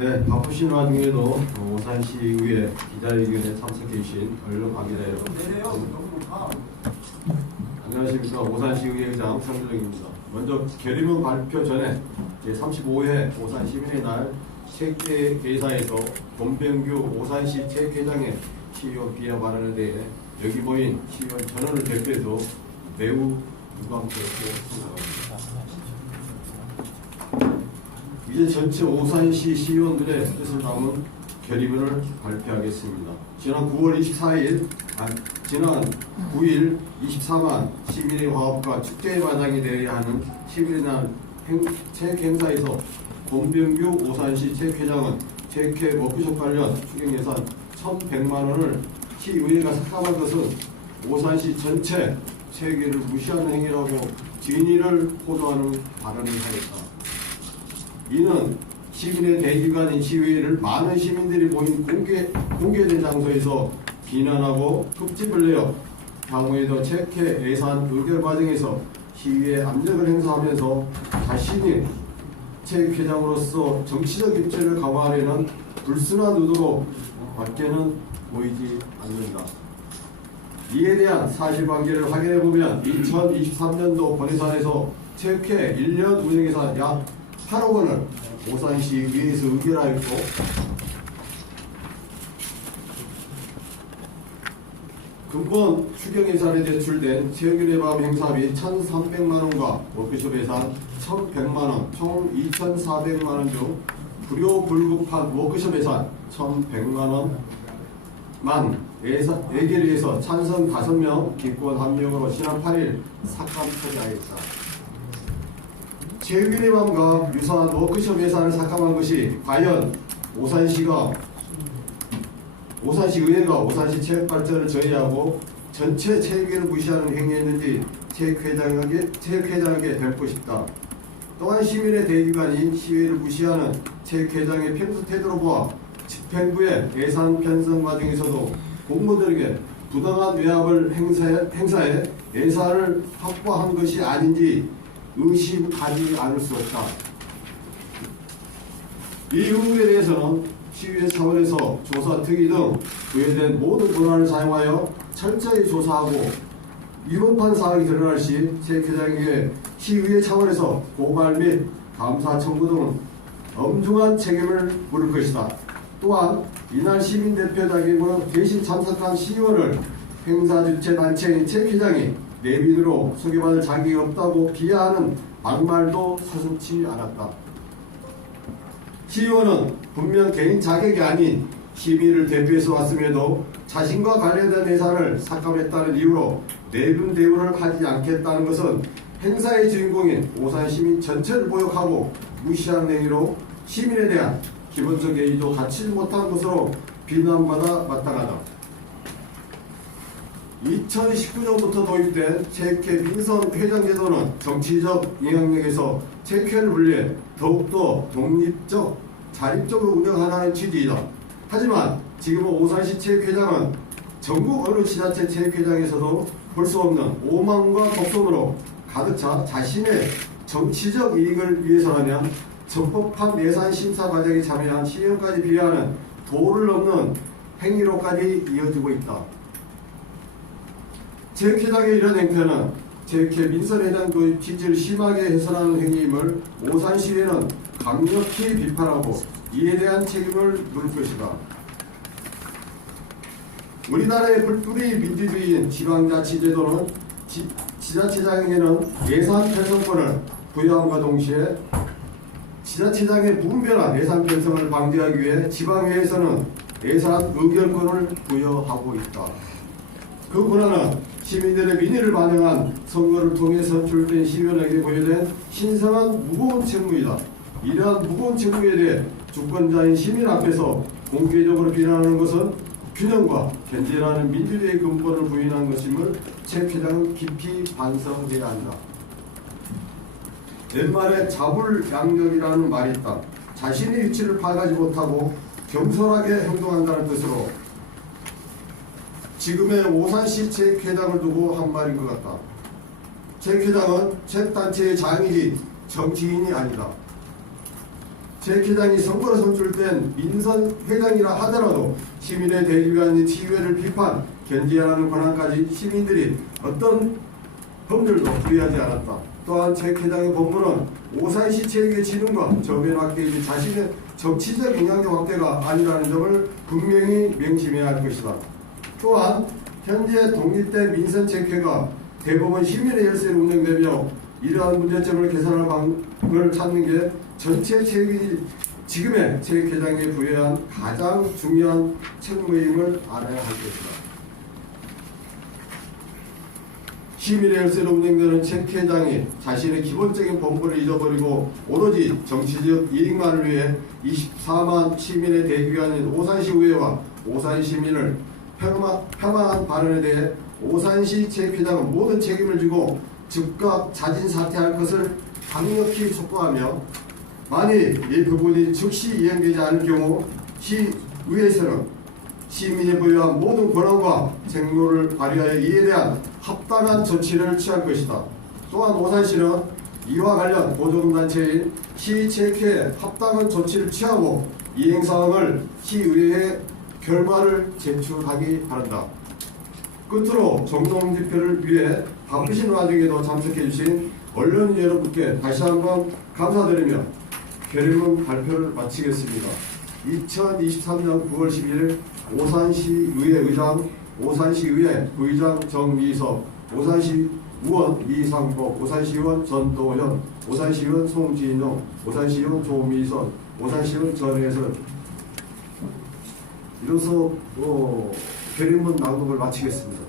네, 바쁘신 와중에도 오산시의회 기자회견에 참석해 주신 언론 관계자 여러분, 안녕하십니까. 오산시의회의장 성준영입니다. 먼저 결의문 발표 전에 제35회 오산시민의 날 체육회사에서 권병규 오산시 체육회장의 시의원 비하 발언에 대해 여기 모인 시의원 전원을 대표해서 매우 유감스럽게 생각합니다. 이제 전체 오산시 시의원들의 뜻을 담은 결의문을 발표하겠습니다. 지난 9월 24일, 지난 9일 24만 시민의 화합과 축제의 마당이 되어야 하는 시민의 날 체육행사에서 권병규 오산시 체육회장은 체육회 워크숍 관련 추경예산 1,100만 원을 시의회가 삭감한 것은 오산시 전체 체육회를 무시하는 행위라고 진위를 호소하는 발언을 하였다. 이는 시민의 대기관인 시의회를 많은 시민들이 모인 공개된 장소에서 비난하고 흠집을 내어 향후에도 체육회 예산 의결 과정에서 시의회 압력을 행사하면서 자신이 체육회장으로서 정치적 입지를 강화하려는 불순한 의도로 밖에는 보이지 않는다. 이에 대한 사실관계를 확인해보면 2023년도 본예산에서 체육회 1년 운영예산 약 8억 원을 오산시의회에서 의결하였고 근본 추경예산에 제출된 체육인의 밤 행사비 1,300만 원과 워크숍 예산 1,100만 원, 총 2,400만 원 중 불효불급한 워크숍 예산 1,100만 원만 예결위에서 찬성 5명, 기권 1명으로 지난 8일 삭감 처리하였다. 체육인의 밤과 유사한 워크숍 예산을 삭감한 것이 과연 오산시의회가 오산시 체육발전을 저해하고 전체 체육인을 무시하는 행위였는지 체육회장에게 뵙고 싶다. 또한 시민의 대기관인 시의회를 무시하는 체육회장의 평소 태도로 보아 집행부의 예산 편성 과정에서도 공무원들에게 부당한 외압을 행사해 예산을 확보한 것이 아닌지 의심하지 않을 수 없다. 이 의혹에 대해서는 시의회 차원에서 조사 특위 등 부여된 모든 권한을 사용하여 철저히 조사하고 위법한 사항이 드러날 시 체육회장에게 시의회 차원에서 고발 및 감사 청구 등 엄중한 책임을 물을 것이다. 또한 이날 시민대표 자격으로 대신 참석한 시의원을 행사 주최 단체인 체육회장이 내빈으로 소개받을 자격이 없다고 비하하는 막말도 서슴지 않았다. 시의원은 분명 개인 자격이 아닌 시민을 대표해서 왔음에도 자신과 관련된 예산을 삭감했다는 이유로 내분 대우를 하지 않겠다는 것은 행사의 주인공인 오산시민 전체를 모욕하고 무시하는 행위로 시민에 대한 기본적 예의도 갖추지 못한 것으로 비난받아 마땅하다. 2019년부터 도입된 체육회 민선 회장 제도는 정치적 영향력에서 체육회를 분리해 더욱더 독립적, 자립적으로 운영하라는 취지이다. 하지만 지금 오산시 체육회장은 전국 어느 지자체 체육회장에서도 볼 수 없는 오만과 독선으로 가득 차 자신의 정치적 이익을 위해서라면 적법한 예산 심사 과정에 참여한 시의원까지 비하하는 도를 넘는 행위로까지 이어지고 있다. 체육회장의 이런 행태는 체육회 민선회장 도입 취지를 심하게 훼손하는 행위임을 오산시의회는 강력히 비판하고 이에 대한 책임을 물을 것이다. 우리나라의 불뿌리 민주주의인 지방자치제도는 지자체장에게는 예산 편성권을 부여함과 동시에 지자체장의 무분별한 예산 편성을 방지하기 위해 지방회에서는 예산 의결권을 부여하고 있다. 그 권한은 시민들의 민의를 반영한 선거를 통해 선출된 시의원에게 부여된 신성한 무거운 책무이다. 이러한 무거운 책무에 대해 주권자인 시민 앞에서 공개적으로 비난하는 것은 균형과 견제라는 민주주의의 근본을 부인한 것임을 체육회장은 깊이 반성해야 한다. 옛말에 자불양력이라는 말이 있다. 자신의 위치를 파악하지 못하고 겸손하게 행동한다는 뜻으로 지금의 오산시 체육회장을 두고 한 말인 것 같다. 체육회장은 체육단체의 장이지 정치인이 아니다. 체육회장이 선거로 선출된 민선 회장이라 하더라도 시민의 대의원인 시의회를 비판, 견제하는 권한까지 시민들이 어떤 법률도 부여하지 않았다. 또한 체육회장의 본분은 오산시 체육의 진흥과 저변화 개입이 자신의 정치적 영향력 확대가 아니라는 점을 분명히 명심해야 할 것이다. 또한 현재 독립된 민선체육회가 대부분 시민의 열쇠로 운영되며 이러한 문제점을 개선할 방법을 찾는 게 전체 체육이 지금의 체육회장에 부여한 가장 중요한 책무임을 알아야 할 것이다. 시민의 열쇠로 운영되는 체육회장이 자신의 기본적인 본분을 잊어버리고 오로지 정치적 이익만을 위해 24만 시민의 대기관인 오산시 의회와 오산시 시민을 폄하한 발언에 대해 오산시 체육회장은 모든 책임을 지고 즉각 자진 사퇴할 것을 강력히 촉구하며 만일 이 부분이 즉시 이행되지 않을 경우 시의회에서는 시민이 부여한 모든 권한과 책무를 발휘하여 이에 대한 합당한 조치를 취할 것이다. 또한 오산시는 이와 관련 보조금단체인 시체육회에 합당한 조치를 취하고 이행사항을 시의회에 결과를 제출하기 바란다. 끝으로 정동집회를 위해 바쁘신 와중에도 참석해 주신 언론 여러분께 다시 한번 감사드리며 결의문 발표를 마치겠습니다. 2023년 9월 11일 오산시의회 의장, 오산시의회 부의장 정미석, 오산시 의원 이상복, 오산시의원 전도현, 오산시의원 송진영, 오산시의원 조미선, 오산시의원 전혜선 이로써 결의문 낭독을 마치겠습니다.